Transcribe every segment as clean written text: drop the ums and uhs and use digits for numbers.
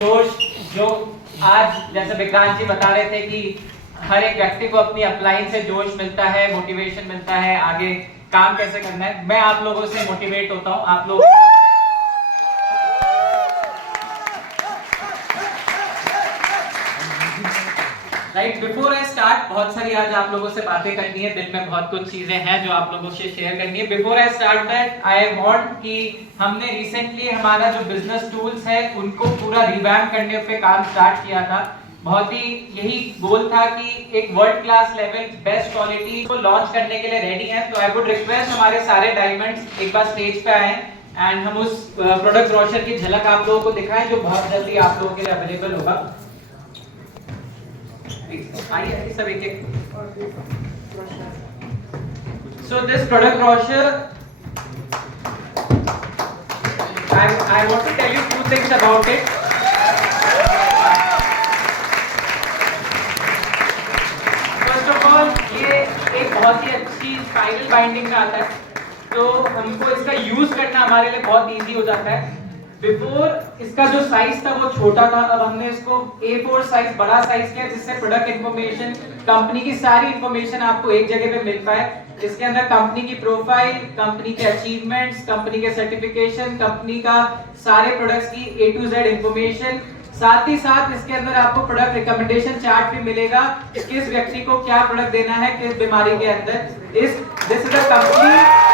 जोश जो आज जैसे विक्रांत जी बता रहे थे कि हर एक व्यक्ति को अपनी अपलाइन से जोश मिलता है, मोटिवेशन मिलता है, आगे काम कैसे करना है। मैं आप लोगों से मोटिवेट होता हूँ। आप लोग राइट, बिफोर आई स्टार्ट, बहुत सारी आज आप लोगों से बातें करनी है, दिल में बहुत कुछ चीजें हैं जो आप लोगों से शेयर करनी है। Before I start that I want कि हमने रिसेंटली हमारा जो बिजनेस टूल्स है उनको पूरा रिवैम्प करने पे काम स्टार्ट किया था। बहुत ही यही गोल था कि एक world class level best quality को लॉन्च करने के लिए रेडी हैं। तो आई वुड रिक्वेस्ट हमारे सारे डायमंड्स एक बार स्टेज पे आए एंड हम उस प्रोडक्ट ब्रोशर की झलक आप लोगों को दिखाएं जो बहुत जल्दी आप लोगों के लिए अवेलेबल होगा। आइए सब एक एक। So this product brochure, I want to tell you two things about it. First of all, ये एक बहुत ही अच्छी स्पाइरल बाइंडिंग में आता है, तो हमको इसका यूज करना हमारे लिए बहुत इजी हो जाता है। बिफोर इसका जो साइज था वो छोटा था, अब हमने इसको A4 साइज बड़ा साइज किया जिससे प्रोडक्ट इंफॉर्मेशन, कंपनी की सारी इंफॉर्मेशन आपको एक जगह पे मिल पाए। इसके अंदर कंपनी की प्रोफाइल, कंपनी के अचीवमेंट्स, कंपनी के सर्टिफिकेशन, कंपनी का सारे प्रोडक्ट्स की A to Z इंफॉर्मेशन, साथ ही साथ इसके अंदर आपको प्रोडक्ट रिकमेंडेशन चार्ट भी मिलेगा, किस व्यक्ति को क्या प्रोडक्ट देना है किस बीमारी के अंदर। This is a company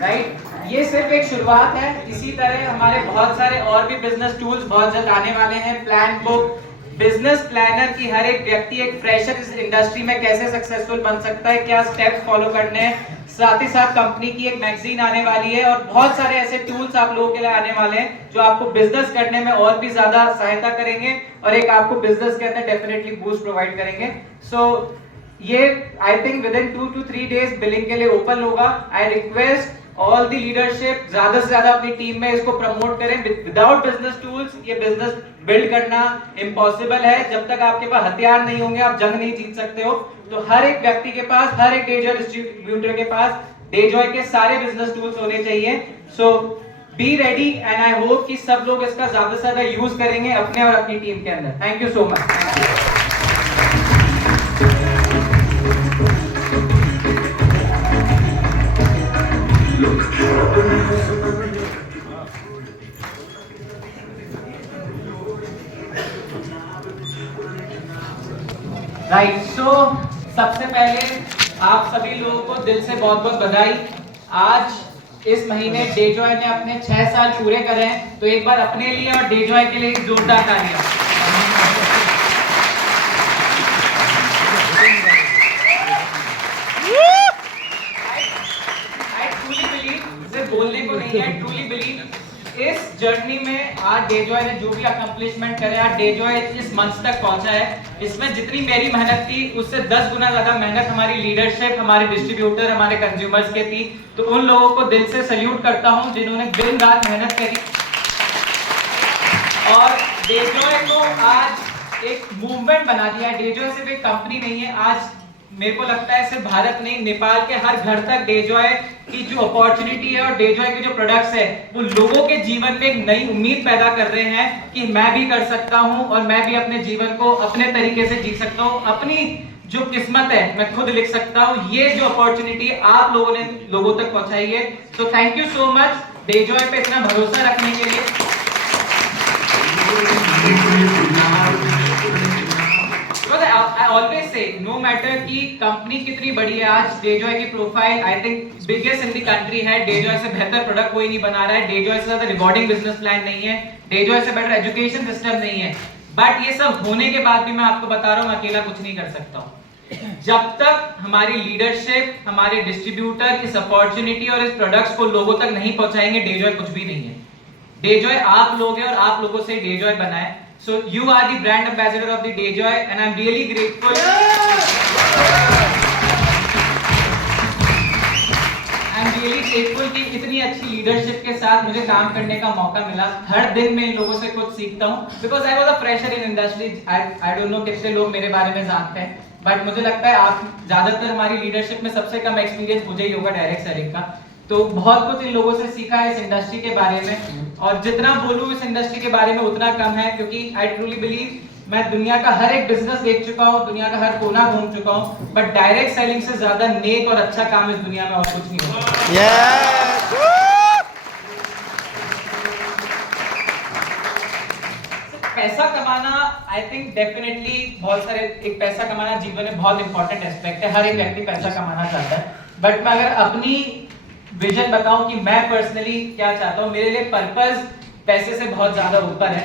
right, ये सिर्फ एक शुरुआत है। इसी तरह हमारे बहुत सारे और भी बिजनेस टूल्स बहुत जल्द आने वाले हैं। प्लान बुक, बिजनेस प्लानर की हर एक व्यक्ति, एक फ्रेशर इस इंडस्ट्री में कैसे सक्सेसफुल बन सकता है, क्या स्टेप्स फॉलो करने हैं। साथ ही साथ कंपनी की एक मैगजीन आने वाली है और बहुत सारे ऐसे टूल्स आप लोगों के लिए आने वाले हैं जो आपको बिजनेस करने में और भी ज्यादा सहायता करेंगे और एक आपको बिजनेस के अंदर डेफिनेटली बूस्ट प्रोवाइड करेंगे। सो ये I think with in 2 to 3 days billing के लिए ओपन होगा। I request all the leadership ज्यादा से ज्यादा अपनी टीम में इसको प्रमोट करें। विदाउट बिजनेस टूल्स ये बिजनेस बिल्ड करना इम्पॉसिबल है। जब तक आपके पास हथियार नहीं होंगे आप जंग नहीं जीत सकते हो। तो हर एक व्यक्ति के पास, हर एक डेजॉय डिस्ट्रीब्यूटर के पास डेजॉय के सारे बिजनेस टूल्स होने चाहिए। So be ready and I hope कि सब लोग इसका ज्यादा से ज्यादा यूज करेंगे अपने और अपनी टीम के अंदर। Thank you so much. Right, so सबसे पहले आप सभी लोगों को दिल से बहुत बहुत बधाई। आज इस महीने डेजॉय ने अपने 6 साल पूरे करे हैं, तो एक बार अपने लिए और डेजॉय के लिए जोरदार तालियां। I truly believe, सिर्फ बोलने को नहीं है, truly believe इस जर्नी में आज डेजॉय ने जो भी अकम्प्लिशमेंट करे, आज डेजॉय इस मंच तक पहुंचा है, इसमें जितनी मेरी मेहनत थी उससे 10 गुना ज्यादा मेहनत हमारी लीडरशिप, हमारे डिस्ट्रीब्यूटर, हमारे कंज्यूमर्स के थी। तो उन लोगों को दिल से सैल्यूट करता हूं जिन्होंने दिन रात मेहनत करी और डेजॉय को आज एक मूवमेंट बना दिया है। डेजॉय सिर्फ एक कंपनी नहीं है, आज मेरे को लगता है सिर्फ भारत नहीं, नेपाल के हर घर तक डेजॉय की जो अपॉर्चुनिटी है और डेजॉय के जो प्रोडक्ट्स है वो लोगों के जीवन में एक नई उम्मीद पैदा कर रहे हैं कि मैं भी कर सकता हूं और मैं भी अपने जीवन को अपने तरीके से जी सकता हूं, अपनी जो किस्मत है मैं खुद लिख सकता हूं। ये जो अपॉर्चुनिटी आप लोगों ने लोगों तक पहुंचाई है, तो thank you so much Dejoy पे इतना भरोसा रखने के लिए। I always say, no matter कि कंपनी कितनी बड़ी है, आज डेजॉय की profile I think biggest in the country है। डेजॉय से बेहतर प्रोडक्ट कोई नहीं बना रहा है, डेजॉय से ज्यादा रिवॉर्डिंग बिजनेस प्लान नहीं है, डेजॉय से बेटर एजुकेशन सिस्टम नहीं है। बट ये सब होने के बाद भी मैं आपको बता रहा हूँ मैं अकेला कुछ नहीं कर सकता हूँ। जब तक हमारी लीडरशिप, हमारे डिस्ट्रीब्यूटर इस अपॉर्चुनिटी और इस प्रोडक्ट्स को लोगों तक नहीं पहुंचाएंगे, डेजॉय कुछ भी नहीं है। डेजॉय आप लोग हैं और आप लोगों से डेजॉय बना है। So you are the brand ambassador of the DayJoy and I'm really grateful. I'm really grateful कि इतनी अच्छी लीडरशिप के साथ मुझे काम करने का मौका मिला। हर दिन मैं इन लोगों से कुछ सीखता हूँ because I was a fresher in industry. I don't know कितने लोग मेरे बारे में जानते हैं, बट मुझे लगता है आप ज़्यादातर हमारी लीडरशिप में सबसे कम एक्सपीरियंस मुझे ही होगा डायरेक्ट सेलिंग का। तो बहुत कुछ इन लोगों से सीखा है इस इंडस्ट्री के बारे में, और जितना बोलूँ इस इंडस्ट्री के बारे में उतना कम है, क्योंकि आई ट्रूली बिलीव मैं दुनिया का हर एक बिजनेस देख चुका हूँ, दुनिया का हर कोना घूम चुका हूँ, बट डायरेक्ट सेलिंग से ज्यादा नेक और अच्छा काम इस दुनिया में और कुछ नहीं होता। पैसा कमाना आई थिंक डेफिनेटली बहुत सारे, एक पैसा कमाना जीवन में बहुत इंपॉर्टेंट एस्पेक्ट है, हर एक व्यक्ति पैसा कमाना चाहता है, बट मैं अगर अपनी विजन बताऊं कि मैं पर्सनली क्या चाहता हूं, मेरे लिए पर्पस पैसे से बहुत ज्यादा ऊपर है।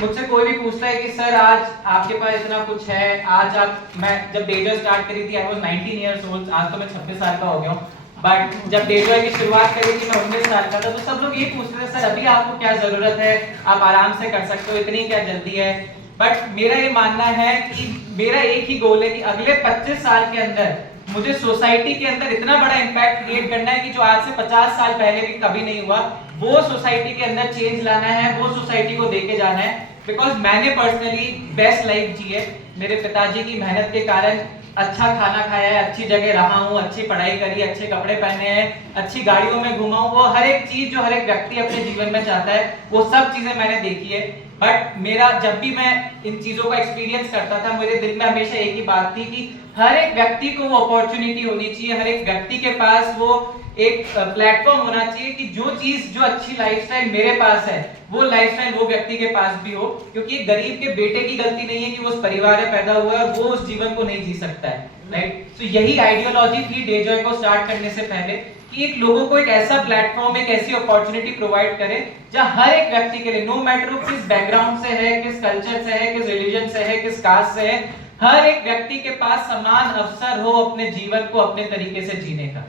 मुझसे कोई भी पूछता है कि सर आज आपके पास इतना कुछ है, आज आप, मैं जब डेजो स्टार्ट करी थी आई वाज 19 इयर्स ओल्ड, आज तो मैं 26 साल का हो गया हूं, बट जब डेजो की शुरुआत करी थी मैं 19 साल का था, तो सब लोग ये पूछते थे सर अभी आपको क्या जरूरत है, आप आराम से कर सकते हो, इतनी क्या जल्दी है। बट मेरा ये मानना है कि मेरा एक ही गोल है कि अगले 25 साल के अंदर मुझे सोसाइटी के अंदर इतना बड़ा इंपैक्ट क्रिएट करना है कि जो आज से 50 साल पहले भी कभी नहीं हुआ, वो सोसाइटी के अंदर चेंज लाना है, वो सोसाइटी को देके जाना है। बिकॉज मैंने पर्सनली बेस्ट लाइफ जी है, मेरे पिताजी की मेहनत के कारण अच्छा खाना खाया है, अच्छी जगह रहा हूँ, अच्छी पढ़ाई करी, अच्छे कपड़े पहने हैं, अच्छी गाड़ियों में घुमा हूँ, वो हर एक चीज जो हर एक व्यक्ति अपने जीवन में चाहता है वो सब चीजें मैंने देखी है। बट मेरा जब भी मैं इन चीजों का एक्सपीरियंस करता था, मेरे दिल में हमेशा एक ही बात थी कि हर एक व्यक्ति को वो अपॉर्चुनिटी होनी चाहिए, हर एक व्यक्ति के पास वो एक प्लेटफॉर्म होना चाहिए कि जो चीज, जो अच्छी लाइफस्टाइल मेरे पास है वो लाइफस्टाइल वो व्यक्ति के पास भी हो, क्योंकि गरीब के बेटे की गलती नहीं है कि वो उस परिवार में पैदा हुआ है और वो उस जीवन को नहीं जी सकता है, राइट। तो यही आइडियोलॉजी थी डेजॉय को स्टार्ट करने से पहले, कि एक लोगों को एक ऐसा प्लेटफॉर्म, एक ऐसी अपॉर्चुनिटी प्रोवाइड करे जहां हर एक व्यक्ति के लिए, नो मैटर किस बैकग्राउंड से है, किस कल्चर से है, किस रिलीजन से है, किस कास्ट से है, हर एक व्यक्ति के पास समान अवसर हो अपने जीवन को अपने तरीके से जीने का।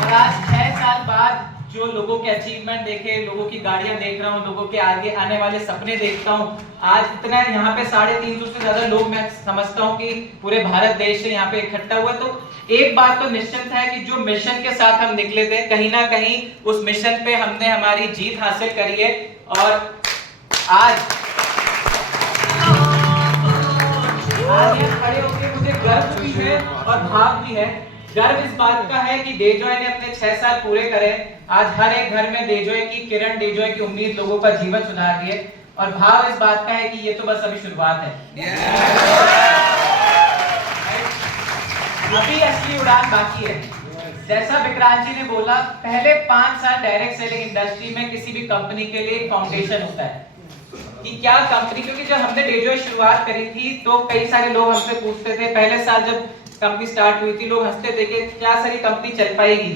और आज 6 साल बाद जो लोगों के अचीवमेंट देखे, लोगों की गाड़ियां देख रहा हूँ, लोगों के आगे आने वाले सपने देखता हूँ, आज इतना यहाँ पे 350 से ज्यादा लोग मैं समझता हूँ कि पूरे भारत देश से यहाँ पे इकट्ठा हुआ, तो एक बात तो निश्चित है कि जो मिशन के साथ हम निकले थे, कहीं ना कहीं उस मिशन पे हमने हमारी जीत हासिल करी है। और आज खड़े होकर मुझे गर्व भी है और भाव भी है। गर्व इस बात का है कि डेजॉय ने अपने 6 साल पूरे करे, आज हर एक घर में डेजॉय की किरण, डेजॉय की उम्मीद लोगों का जीवन सुधार रही है, और भाव इस बात का है कि ये तो बस अभी शुरुआत है, अभी असली उड़ान बाकी है। जैसा विक्रांत जी ने बोला, पहले 5 साल डायरेक्ट सेलिंग इंडस्ट्री में किसी भी कंपनी के लिए फाउंडेशन होता है कि क्या कंपनी, क्योंकि जब हमने डेजॉय शुरुआत करी थी तो कई सारे लोग हमसे पूछते थे, पहले साल जब कंपनी स्टार्ट हुई थी लोग हंसते थे कि क्या सर ये कंपनी चल पाएगी,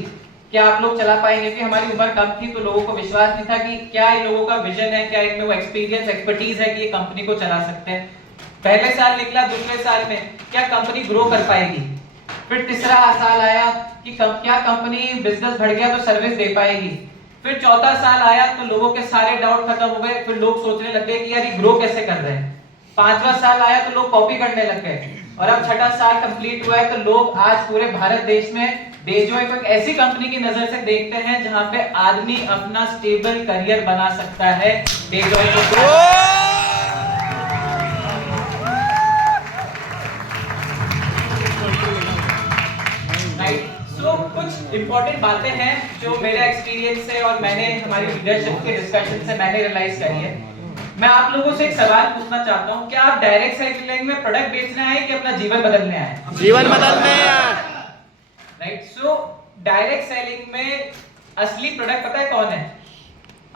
क्या आप लोग चला पाएंगे, क्योंकि हमारी उम्र कम थी तो लोगों को विश्वास नहीं था कि क्या इन लोगों का विजन है, क्या इनमें वो एक्सपीरियंस, एक्सपर्टीज है कि ये कंपनी को चला सकते हैं। पहले साल निकला, दूसरे साल में क्या कंपनी ग्रो कर पाएगी, फिर तीसरा साल आया कि क्या कंपनी बिजनेस बढ़ गया तो सर्विस दे पाएगी, फिर चौथा साल आया तो लोगों के सारे डाउट खत्म हो गए, फिर लोग सोचने लग गए कि यार ये ग्रो कैसे कर रहे हैं, पांचवा साल आया तो लोग कॉपी करने लग गए, और अब छठा साल कंप्लीट हुआ है तो लोग आज पूरे भारत देश में डेजॉय को एक ऐसी कंपनी की नजर से देखते हैं जहां पे आदमी अपना स्टेबल करियर बना सकता है। डेजॉय को राइट, सो कुछ इंपॉर्टेंट बातें हैं जो मेरे एक्सपीरियंस से और मैंने हमारी लीडरशिप के डिस्कशन से मैंने रियलाइज करी है। मैं आप लोगों से एक सवाल पूछना चाहता हूं, क्या आप डायरेक्ट सेलिंग में प्रोडक्ट बेचने आए कि अपना जीवन बदलने आए? जीवन बदलने आए, राइट। सो डायरेक्ट सेलिंग में असली प्रोडक्ट पता है कौन है?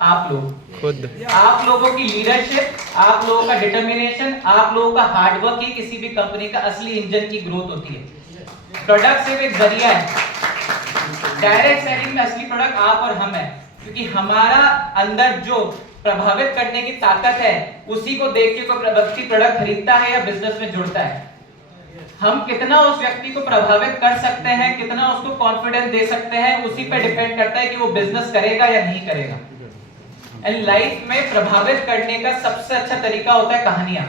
आप लोग खुद। आप लोगों की लीडरशिप, आप लोगों का डिटर्मिनेशन, आप लोगों का हार्डवर्क ही किसी भी कंपनी का असली इंजन की ग्रोथ होती है। प्रोडक्ट सिर्फ एक जरिया है, डायरेक्ट सेलिंग में असली प्रोडक्ट आप और हम है, क्योंकि हमारा अंदर जो प्रभावित करने की ताकत है उसी को देख के कोई व्यक्ति प्रोडक्ट खरीदता है या बिजनेस में जुड़ता है। हम कितना उस व्यक्ति को प्रभावित कर सकते हैं, कितना उसको कॉन्फिडेंस दे सकते हैं, उसी पर डिपेंड करता है कि वो बिजनेस करेगा या नहीं करेगा। एंड लाइफ में प्रभावित करने का सबसे अच्छा तरीका होता है कहानियां।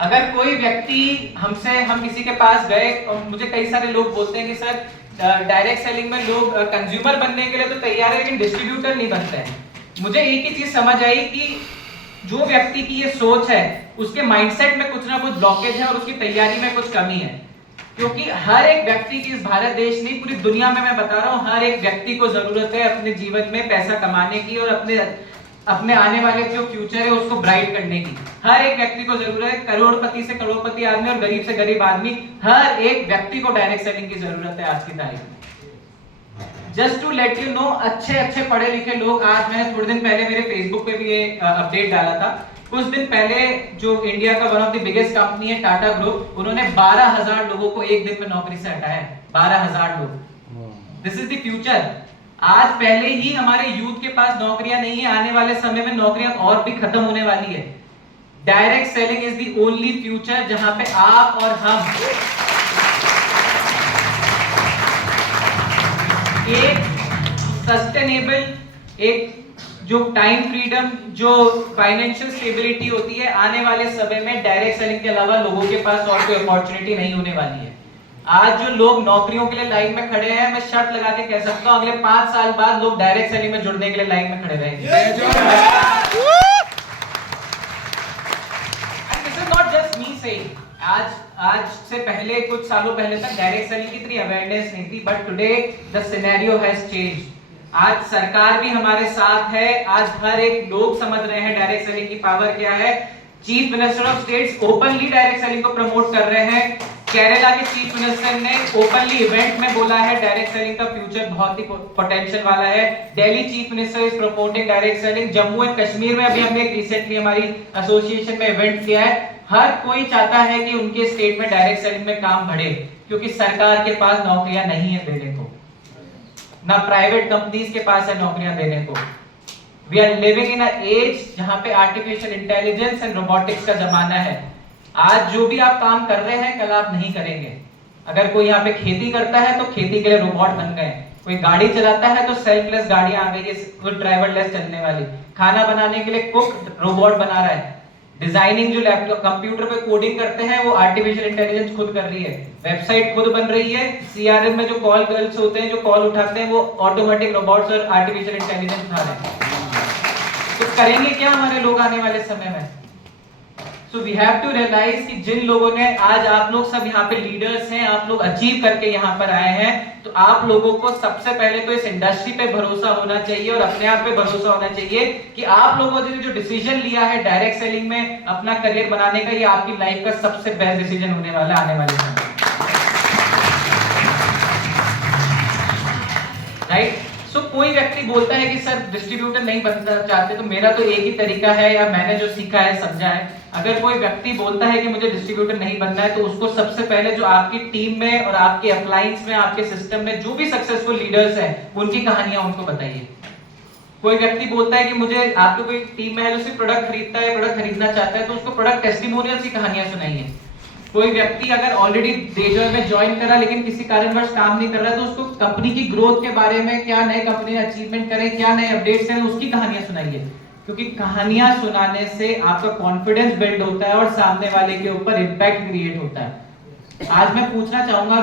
अगर कोई व्यक्ति हम किसी के पास गए और मुझे कई सारे लोग बोलते हैं कि सर डायरेक्ट सेलिंग में लोग कंज्यूमर बनने के लिए तो तैयार है लेकिन डिस्ट्रीब्यूटर नहीं बनते हैं। मुझे एक ही चीज समझ आई कि जो व्यक्ति की ये सोच है उसके माइंडसेट में कुछ ना कुछ ब्लॉकेज है और उसकी तैयारी में कुछ कमी है। क्योंकि हर एक व्यक्ति की, इस भारत देश नहीं पूरी दुनिया में मैं बता रहा हूं, हर एक व्यक्ति को जरूरत है अपने जीवन में पैसा कमाने की और अपने आने वाले जो फ्यूचर है उसको ब्राइट करने की। हर एक व्यक्ति को जरूरत है, करोड़पति से करोड़पति आदमी और गरीब से गरीब आदमी, हर एक व्यक्ति को डायरेक्ट सेलिंग की जरूरत है आज की तारीख में। Just to let you know, अच्छे पढ़े लिखे लोग, आज मैंने थोड़े दिन पहले मेरे फेसबुक पे भी ये अपडेट डाला था, कुछ दिन पहले जो इंडिया का one of the biggest company है टाटा ग्रुप, उन्होंने 12,000 लोगों को एक दिन में नौकरी से हटाया है। 12,000 लोग। This is the future. आज पहले ही हमारे यूथ के पास नौकरियां नहीं है, आने वाले समय में नौकरियां और भी खत्म होने वाली है। Direct selling is the only future जहां पे आप और हम एक सस्टेनेबल, एक जो टाइम फ्रीडम, जो फाइनेंशियल स्टेबिलिटी होती है, आने वाले समय में डायरेक्ट सेलिंग के अलावा लोगों के पास और कोई अपॉर्चुनिटी नहीं होने वाली है। आज जो लोग नौकरियों के लिए लाइन में खड़े हैं, मैं शर्त लगा के कह सकता हूं अगले 5 साल बाद लोग डायरेक्ट सेलिंग में जुड़ने के लिए लाइन में खड़े रहेंगे। This is not just me saying. आज से पहले, कुछ सालों पहले तक डायरेक्ट सेलिंग की इतनी अवेयरनेस नहीं थी, but today the scenario has changed. आज सरकार भी हमारे साथ है, आज हर एक लोग समझ रहे हैं डायरेक्ट सेलिंग की पावर क्या है। Chief minister of states openly direct selling को प्रमोट कर रहे हैं। केरला के चीफ मिनिस्टर ने ओपनली इवेंट में बोला है डायरेक्ट सेलिंग का फ्यूचर बहुत ही पोटेंशियल वाला है। Delhi chief minister is promoting direct selling. Jammu and Kashmir में अभी हमने रिसेंटली हमारी एसोसिएशन में इवेंट किया है। हर कोई चाहता है कि उनके स्टेट में डायरेक्ट सेलिंग में काम बढ़े, क्योंकि सरकार के पास नौकरियां नहीं है देने को, ना प्राइवेट कंपनीज के पास है नौकरियां देने को। We are living in a age जहां पे आर्टिफिशियल इंटेलिजेंस एंड रोबोटिक्स का जमाना है। आज जो भी आप काम कर रहे हैं कल आप नहीं करेंगे। अगर कोई यहाँ पे खेती करता है तो खेती के लिए रोबोट बन गए। कोई गाड़ी चलाता है तो सेल्फलेस गाड़ियां आ गई है, कोई ड्राइवरलेस चलने वाली। खाना बनाने के लिए कुक रोबोट बना रहा है। डिजाइनिंग जो लैपटॉप कंप्यूटर पे कोडिंग करते हैं वो आर्टिफिशियल इंटेलिजेंस खुद कर रही है। वेबसाइट खुद बन रही है। सीआरएम में जो कॉल गर्ल्स होते हैं, जो कॉल उठाते हैं, वो ऑटोमेटिक रोबोट्स और आर्टिफिशियल इंटेलिजेंस उठा रहे हैं। तो करेंगे क्या हमारे लोग आने वाले समय में? So we have to realize कि जिन लोगों ने, आज आप लोग सब यहाँ पे लीडर्स हैं, आप लोग अचीव करके यहाँ पर आए हैं, तो आप लोगों को सबसे पहले तो इस इंडस्ट्री पे भरोसा होना चाहिए और अपने आप पे भरोसा होना चाहिए कि आप लोगों ने जो डिसीजन लिया है डायरेक्ट सेलिंग में अपना करियर बनाने का, ये आपकी लाइफ का सबसे बेस्ट डिसीजन होने वाला है आने वाले समय। राइट? सो कोई व्यक्ति बोलता है कि सर डिस्ट्रीब्यूटर नहीं बनना चाहते, तो मेरा तो एक ही तरीका है, या मैंने जो सीखा है समझा है। अगर कोई व्यक्ति बोलता है कि मुझे डिस्ट्रीब्यूटर नहीं बनना है, तो उसको सबसे पहले जो आपकी टीम में और आपके अप्लायंस में, आपके सिस्टम में जो भी सक्सेसफुल लीडर्स हैं, उनकी कहानियां उनको बताइए। कोई व्यक्ति बोलता है कि मुझे, आपको कोई टीम में है जो सिर्फ प्रोडक्ट खरीदता है, प्रोडक्ट खरीदना चाहता है, तो उसको प्रोडक्ट टेस्टिमोनियल्स की कहानियां सुनाइए। कोई व्यक्ति अगर ऑलरेडी डेजॉय में ज्वाइन करा लेकिन किसी कारणवश काम नहीं कर रहा, तो उसको कंपनी की ग्रोथ के बारे में, क्या नए कंपनी ने अचीवमेंट करे, क्या नए अपडेट्स हैं, उसकी कहानियां सुनाइए। क्योंकि कहानियां सुनाने से आपका कॉन्फिडेंस बिल्ड होता है और सामने वाले के ऊपर इंपैक्ट क्रिएट होता है। आज मैं पूछना चाहूंगा,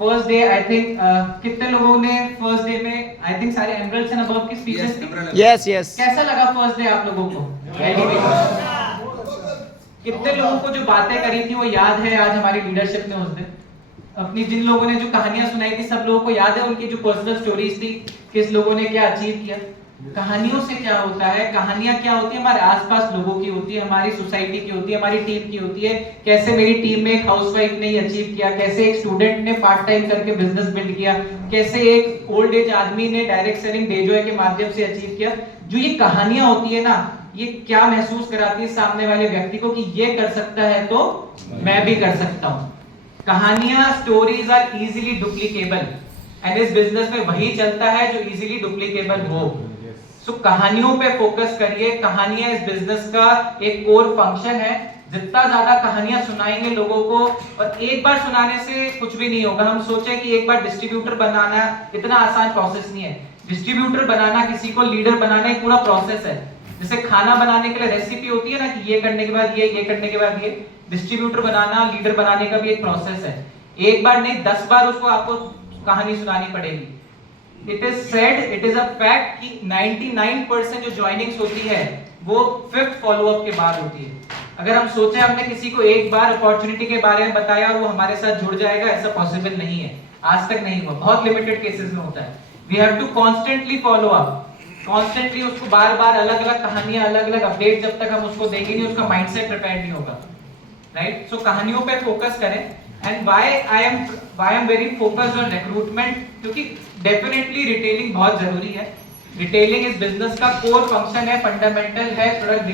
फर्स्ट डे आई थिंक कितने लोगों ने फर्स्ट डे में, आई थिंक सारे एमरल्ड्स एंड अबव की स्पीचेस थी। यस। कैसा लगा फर्स्ट डे आप लोगों को? कितने लोगों को जो बातें करी थी वो याद है आज हमारी लीडरशिप ने उस दिन? अपनी जिन लोगों ने जो कहानियां सुनाई थी, सब लोगों को याद है उनकी जो पर्सनल स्टोरीज थी, किस लोगों ने क्या अचीव किया। कहानियों से क्या होता है, कहानियां क्या होती है, हमारे आसपास लोगों की होती है, हमारी सोसाइटी की होती है, हमारी टीम की होती है। कैसे मेरी टीम में एक हाउसवाइफ ने अचीव किया, कैसे एक स्टूडेंट ने पार्ट टाइम करके बिजनेस बिल्ड किया, कैसे एक ओल्ड एज आदमी ने डायरेक्ट सेलिंग डेजॉय के माध्यम से अचीव किया। जो ये कहानियां होती है ना, ये क्या महसूस कराती है सामने वाले व्यक्ति को कि ये कर सकता है तो मैं भी कर सकता हूं। कहानियां, stories are easily duplicable, and इस बिजनेस में वही चलता है जो इजीली डुप्लीकेबल हो। सो कहानियों पे फोकस करिए। कहानियां इस बिजनेस का एक कोर फंक्शन है। जितना ज्यादा कहानियां सुनाएंगे लोगों को, और एक बार सुनाने से कुछ भी नहीं होगा। हम सोचे कि एक बार डिस्ट्रीब्यूटर बनाना इतना आसान प्रोसेस नहीं है। डिस्ट्रीब्यूटर बनाना, किसी को लीडर बनाना एक पूरा प्रोसेस है। जैसे खाना बनाने के लिए रेसिपी होती है ना, कि ये करने के बाद ये करने के बाद ये, डिस्ट्रीब्यूटर बनाना, लीडर बनाने का भी एक प्रोसेस है। एक बार नहीं 10 बार उसको आपको कहानी सुनानी पड़ेगी। It is said, it is a fact कि 99% जो ज्वाइनिंग्स होती है वो 5th फॉलोअप के बाद होती है। अगर हम सोचें हमने किसी को एक बार अपॉर्चुनिटी के बारे में बताया और वो हमारे साथ जुड़ जाएगा, ऐसा पॉसिबल नहीं है, आज तक नहीं हुआ, बहुत लिमिटेड केसेस में होता है। We have to constantly follow up, constantly उसको बार बार अलग अलग कहानियां, अलग अलग अपडेट, जब तक हम उसको देंगे नहीं उसका माइंडसेट प्रिपेयर नहीं होगा, राइट। सो कहानियों पे फोकस करें। And why I am very focused on recruitment, क्योंकि डेफिनेटली रिटेलिंग बहुत जरूरी है। रिटेलिंग इस बिजनेस का कोर फंक्शन है, फंडामेंटल है, प्रोडक्ट